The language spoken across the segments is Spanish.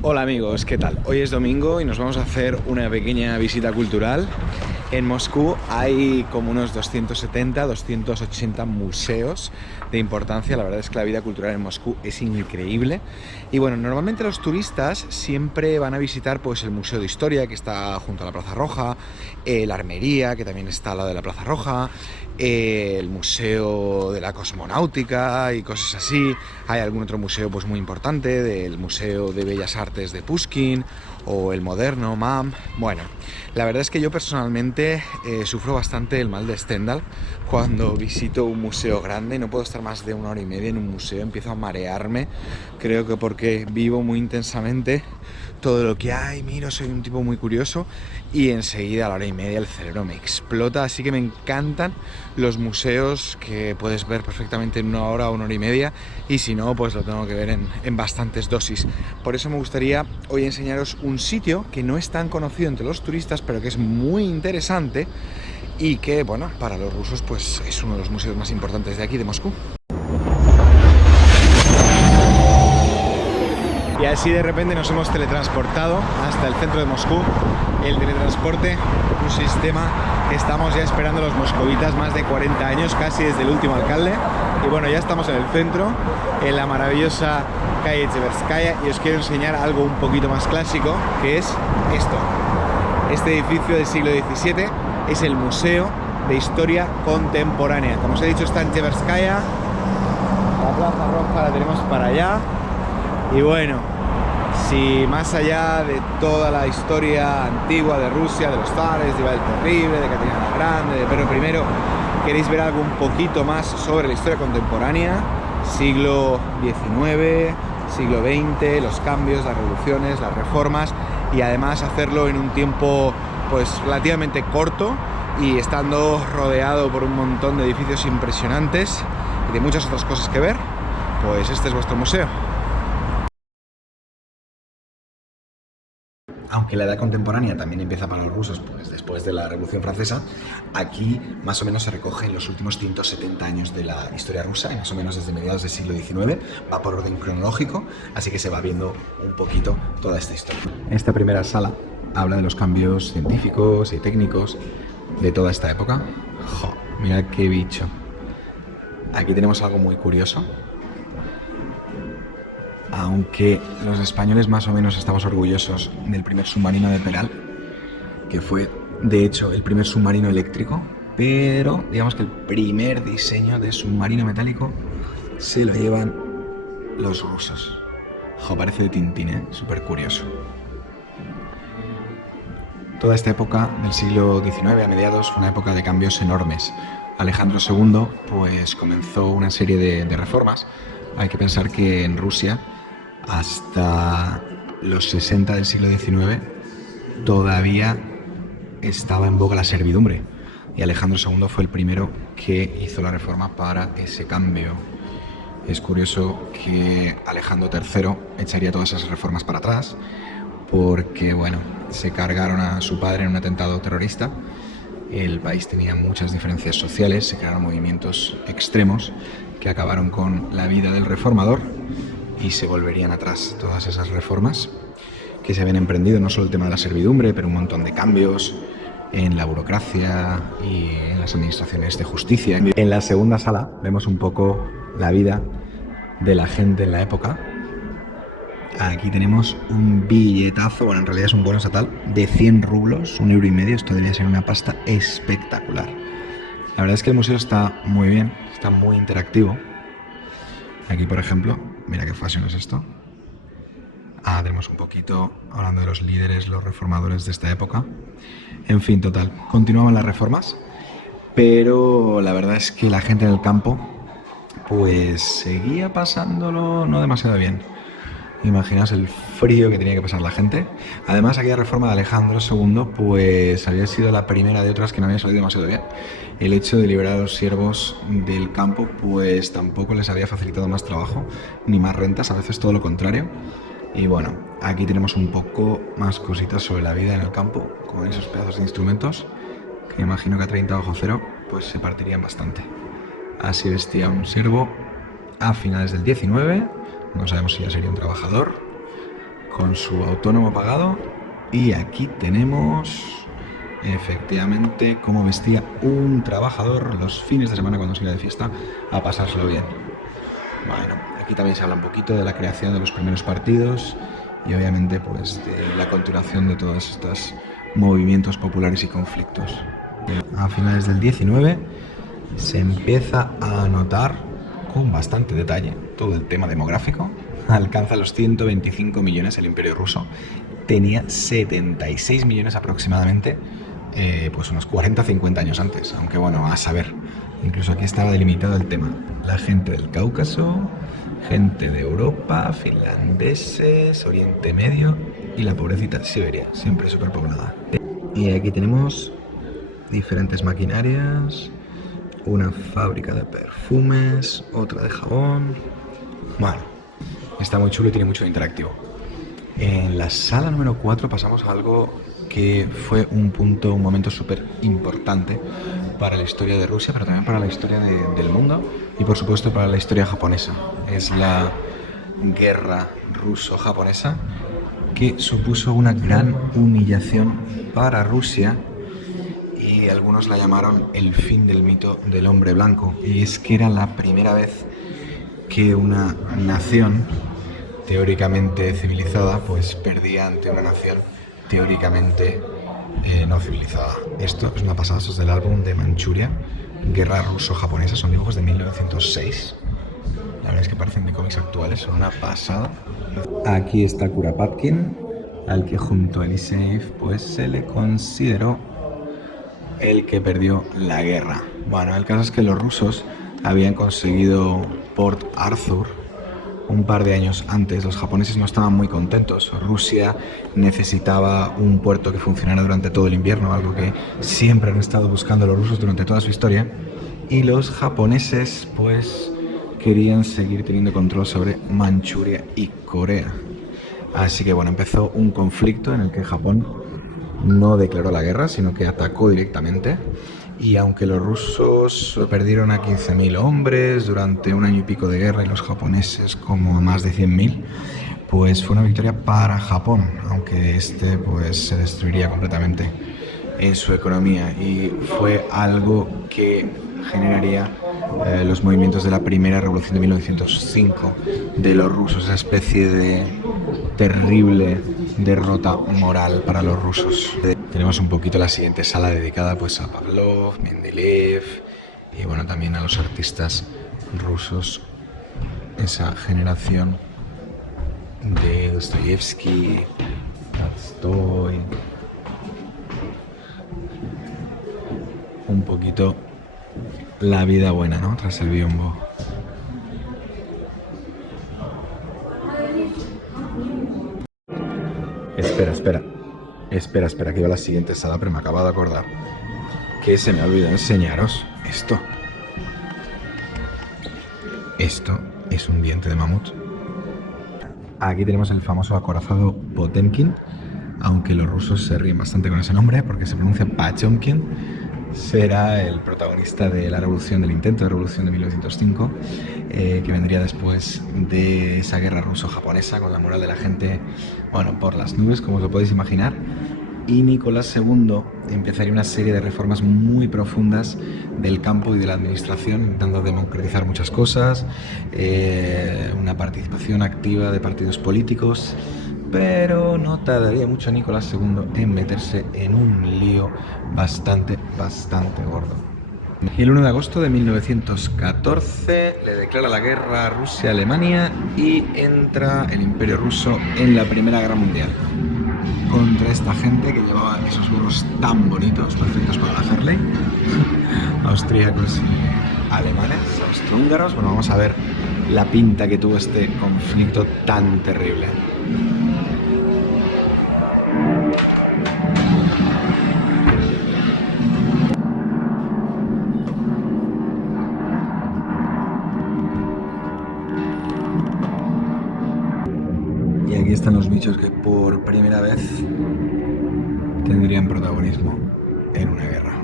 Hola amigos, ¿qué tal? Hoy es domingo y nos vamos a hacer una pequeña visita cultural. En Moscú hay como unos 270, 280 museos de importancia. La verdad es que la vida cultural en Moscú es increíble. Y bueno, normalmente los turistas siempre van a visitar pues el Museo de Historia, que está junto a la Plaza Roja, la Armería, que también está al lado de la Plaza Roja, el Museo de la Cosmonáutica y cosas así. Hay algún otro museo pues muy importante, del Museo de Bellas Artes de Pushkin o el Moderno, MAM. Bueno, la verdad es que yo personalmente sufro bastante el mal de Stendhal cuando visito un museo grande. No puedo estar más de 1 hora y media en un museo, empiezo a marearme. Creo que porque vivo muy intensamente todo lo que hay, miro, soy un tipo muy curioso y enseguida a la hora y media el cerebro me explota, así que me encantan los museos que puedes ver perfectamente en 1 hora o 1 hora y media, y si no, pues lo tengo que ver en bastantes dosis. Por eso me gustaría hoy enseñaros un sitio que no es tan conocido entre los turistas, pero que es muy interesante y que, bueno, para los rusos pues es uno de los museos más importantes de aquí, de Moscú. Y así de repente nos hemos teletransportado hasta el centro de Moscú. El teletransporte, un sistema que estamos ya esperando los moscovitas más de 40 años, casi desde el último alcalde. Y bueno, ya estamos en el centro, en la maravillosa calle Tverskaya, y os quiero enseñar algo un poquito más clásico, que es esto. Este edificio del siglo XVII es el Museo de Historia Contemporánea. Como os he dicho, está en Tverskaya. La Plaza Roja la tenemos para allá. Y bueno, si más allá de toda la historia antigua de Rusia, de los zares, de Iván el Terrible, de Caterina la Grande, de Pedro I, queréis ver algo un poquito más sobre la historia contemporánea, siglo XIX, siglo XX, los cambios, las revoluciones, las reformas, y además hacerlo en un tiempo pues relativamente corto y estando rodeado por un montón de edificios impresionantes y de muchas otras cosas que ver, pues este es vuestro museo. Aunque la edad contemporánea también empieza para los rusos pues después de la Revolución Francesa, aquí más o menos se recogen los últimos 170 años de la historia rusa, y más o menos desde mediados del siglo XIX, va por orden cronológico, así que se va viendo un poquito toda esta historia. Esta primera sala habla de los cambios científicos y técnicos de toda esta época. ¡Jo! Mirad qué bicho. Aquí tenemos algo muy curioso. Aunque los españoles más o menos estamos orgullosos del primer submarino de Peral, que fue de hecho el primer submarino eléctrico, pero digamos que el primer diseño de submarino metálico se lo llevan los rusos. Jo, parece de Tintín, ¿eh? Súper curioso. Toda esta época del siglo XIX a mediados fue una época de cambios enormes. Alejandro II pues comenzó una serie de reformas. Hay que pensar que en Rusia hasta los 60 del siglo XIX todavía estaba en boga la servidumbre, y Alejandro II fue el primero que hizo la reforma para ese cambio. Es curioso que Alejandro III echaría todas esas reformas para atrás porque, bueno, se cargaron a su padre en un atentado terrorista. El país tenía muchas diferencias sociales, se crearon movimientos extremos que acabaron con la vida del reformador y se volverían atrás todas esas reformas que se habían emprendido, no solo el tema de la servidumbre, pero un montón de cambios en la burocracia y en las administraciones de justicia. En la segunda sala vemos un poco la vida de la gente en la época. Aquí tenemos un billetazo, bueno, en realidad es un bono estatal de 100 rublos, 1,5 €. Esto debería ser una pasta espectacular. La verdad es que el museo está muy bien, está muy interactivo. Aquí, por ejemplo, mira qué fashion es esto. Tenemos un poquito hablando de los líderes, los reformadores de esta época. En fin, total, continuaban las reformas, pero la verdad es que la gente en el campo pues seguía pasándolo no demasiado bien. Imaginaos el frío que tenía que pasar la gente. Además, aquella reforma de Alejandro II pues había sido la primera de otras que no había salido demasiado bien. El hecho de liberar a los siervos del campo pues tampoco les había facilitado más trabajo ni más rentas, a veces todo lo contrario. Y bueno, aquí tenemos un poco más cositas sobre la vida en el campo, con esos pedazos de instrumentos que imagino que a 30 bajo cero pues se partirían bastante. Así vestía un siervo a finales del 19. No sabemos si ya sería un trabajador, con su autónomo pagado. Y aquí tenemos efectivamente cómo vestía un trabajador los fines de semana cuando se iba de fiesta a pasárselo bien. Bueno, aquí también se habla un poquito de la creación de los primeros partidos y obviamente pues de la continuación de todos estos movimientos populares y conflictos. A finales del 19 se empieza a notar con bastante detalle todo el tema demográfico. Alcanza los 125 millones el Imperio Ruso. Tenía 76 millones aproximadamente, pues unos 40-50 años antes, aunque bueno, a saber. Incluso aquí estaba delimitado el tema. La gente del Cáucaso, gente de Europa, finlandeses, Oriente Medio y la pobrecita Siberia, siempre superpoblada. Y aquí tenemos diferentes maquinarias, una fábrica de perfumes, otra de jabón. Bueno, está muy chulo y tiene mucho interactivo. En la sala número 4 pasamos a algo que fue un momento súper importante para la historia de Rusia, pero también para la historia del mundo y por supuesto para la historia japonesa. Es la guerra ruso-japonesa, que supuso una gran humillación para Rusia y algunos la llamaron el fin del mito del hombre blanco. Y es que era la primera vez que una nación teóricamente civilizada pues perdía ante una nación teóricamente no civilizada. Esto es una pasada, esto es del álbum de Manchuria, Guerra Ruso-Japonesa, son dibujos de 1906. La verdad es que parecen de cómics actuales, son una pasada. Aquí está Kuropatkin, al que junto a Eliseev pues se le consideró el que perdió la guerra. Bueno, el caso es que los rusos habían conseguido Port Arthur un par de años antes. Los japoneses no estaban muy contentos. Rusia necesitaba un puerto que funcionara durante todo el invierno, algo que siempre han estado buscando los rusos durante toda su historia. Y los japoneses pues querían seguir teniendo control sobre Manchuria y Corea. Así que bueno, empezó un conflicto en el que Japón no declaró la guerra, sino que atacó directamente. Y aunque los rusos perdieron a 15.000 hombres durante un año y pico de guerra y los japoneses como a más de 100.000, pues fue una victoria para Japón, aunque este pues se destruiría completamente en su economía, y fue algo que generaría los movimientos de la primera revolución de 1905 de los rusos, esa especie de terrible derrota moral para los rusos. Tenemos un poquito la siguiente sala dedicada pues a Pavlov, Mendeleev y bueno, también a los artistas rusos, esa generación de Dostoyevsky, Tolstoy, un poquito la vida buena, ¿no? Tras el biombo. Espera, que iba a la siguiente sala, pero me acabo de acordar que se me ha olvidado enseñaros esto. Esto es un diente de mamut. Aquí tenemos el famoso acorazado Potemkin, aunque los rusos se ríen bastante con ese nombre porque se pronuncia Pachomkin. Será el protagonista de la revolución, del intento de revolución de 1905, que vendría después de esa guerra ruso-japonesa, con la moral de la gente, bueno, por las nubes, como os lo podéis imaginar. Y Nicolás II empezaría una serie de reformas muy profundas del campo y de la administración, intentando democratizar muchas cosas, una participación activa de partidos políticos, pero no tardaría mucho Nicolás II en meterse en un lío bastante gordo. Y el 1 de agosto de 1914 le declara la guerra a Rusia-Alemania y entra el Imperio Ruso en la Primera Guerra Mundial contra esta gente que llevaba esos gorros tan bonitos, perfectos para la Harley, austríacos y alemanes, austrohúngaros. Bueno, vamos a ver la pinta que tuvo este conflicto tan terrible. Y aquí están los bichos que por primera vez tendrían protagonismo en una guerra.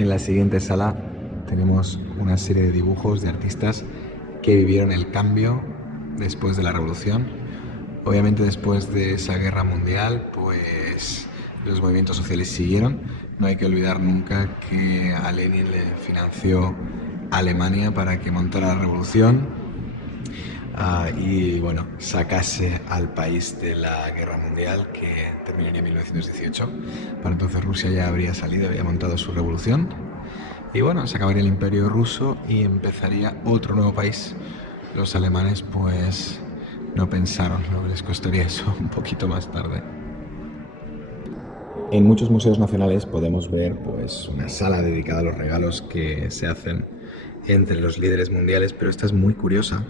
En la siguiente sala tenemos una serie de dibujos de artistas que vivieron el cambio después de la revolución. Obviamente después de esa guerra mundial, pues los movimientos sociales siguieron. No hay que olvidar nunca que a Lenin le financió Alemania para que montara la revolución y bueno, sacase al país de la guerra mundial que terminaría en 1918. Para entonces Rusia ya habría salido, había montado su revolución y bueno, se acabaría el imperio ruso y empezaría otro nuevo país. Los alemanes pues no pensaron, ¿no? Les costaría eso un poquito más tarde. En muchos museos nacionales podemos ver pues una sala dedicada a los regalos que se hacen entre los líderes mundiales, pero esta es muy curiosa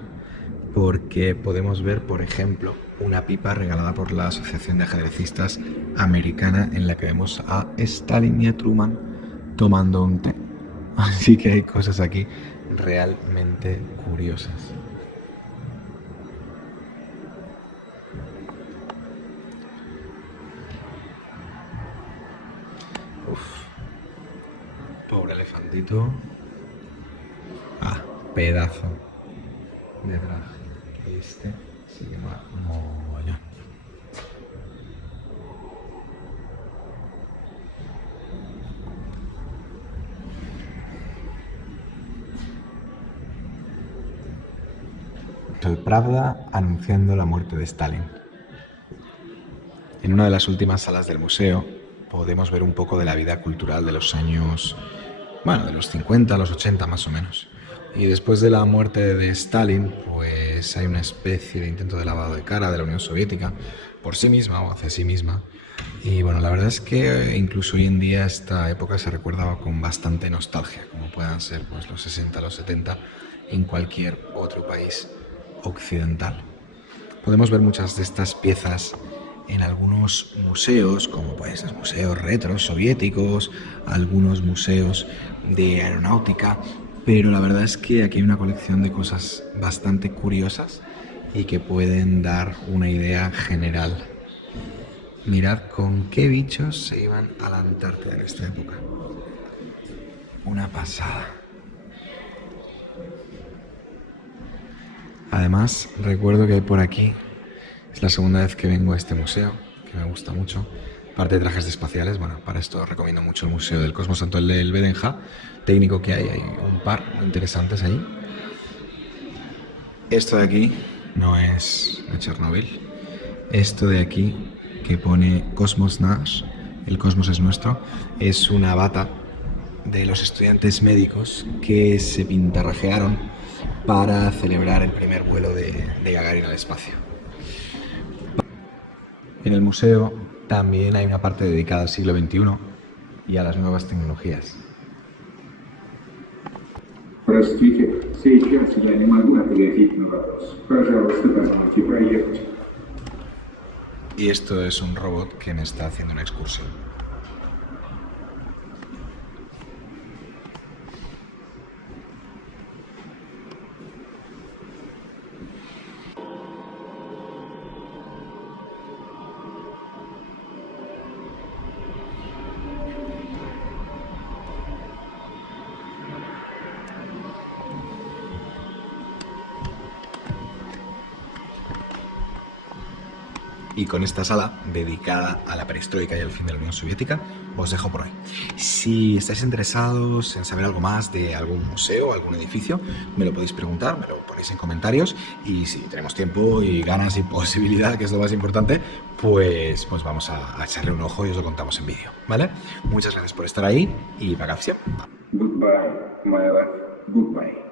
porque podemos ver, por ejemplo, una pipa regalada por la Asociación de Ajedrecistas Americana en la que vemos a Stalin y a Truman tomando un té. Así que hay cosas aquí realmente curiosas. Uf, pobre elefantito. Ah, pedazo de traje. Este se llama mogollón. El Pravda anunciando la muerte de Stalin. En una de las últimas salas del museo podemos ver un poco de la vida cultural de los años, bueno, de los 50 a los 80 más o menos. Y después de la muerte de Stalin, pues hay una especie de intento de lavado de cara de la Unión Soviética por sí misma o hacia sí misma. Y bueno, la verdad es que incluso hoy en día esta época se recuerda con bastante nostalgia, como puedan ser pues los 60, los 70 en cualquier otro país occidental. Podemos ver muchas de estas piezas en algunos museos, como pues los museos retros soviéticos, algunos museos de aeronáutica, pero la verdad es que aquí hay una colección de cosas bastante curiosas y que pueden dar una idea general. Mirad con qué bichos se iban a la Antártida en esta época. Una pasada. Además, recuerdo que por aquí es la segunda vez que vengo a este museo, que me gusta mucho. Aparte de trajes espaciales, bueno, para esto recomiendo mucho el Museo del Cosmos, tanto el del Bedenja, técnico que hay un par muy interesantes ahí. Esto de aquí no es de Chernobyl. Esto de aquí, que pone Cosmos Nash, el cosmos es nuestro, es una bata de los estudiantes médicos que se pintarrajearon para celebrar el primer vuelo de Gagarin al espacio. En el museo también hay una parte dedicada al siglo XXI y a las nuevas tecnologías. Простите, сейчас я не могу ответить на вопрос. Пожалуйста, позвольте проехать. Y esto es un robot que me está haciendo una excursión. Y con esta sala dedicada a la perestroika y al fin de la Unión Soviética, os dejo por hoy. Si estáis interesados en saber algo más de algún museo, algún edificio, me lo podéis preguntar, me lo ponéis en comentarios y si tenemos tiempo y ganas y posibilidad, que es lo más importante, pues vamos a echarle un ojo y os lo contamos en vídeo, ¿vale? Muchas gracias por estar ahí y Pagafsia. Goodbye, my love. Goodbye.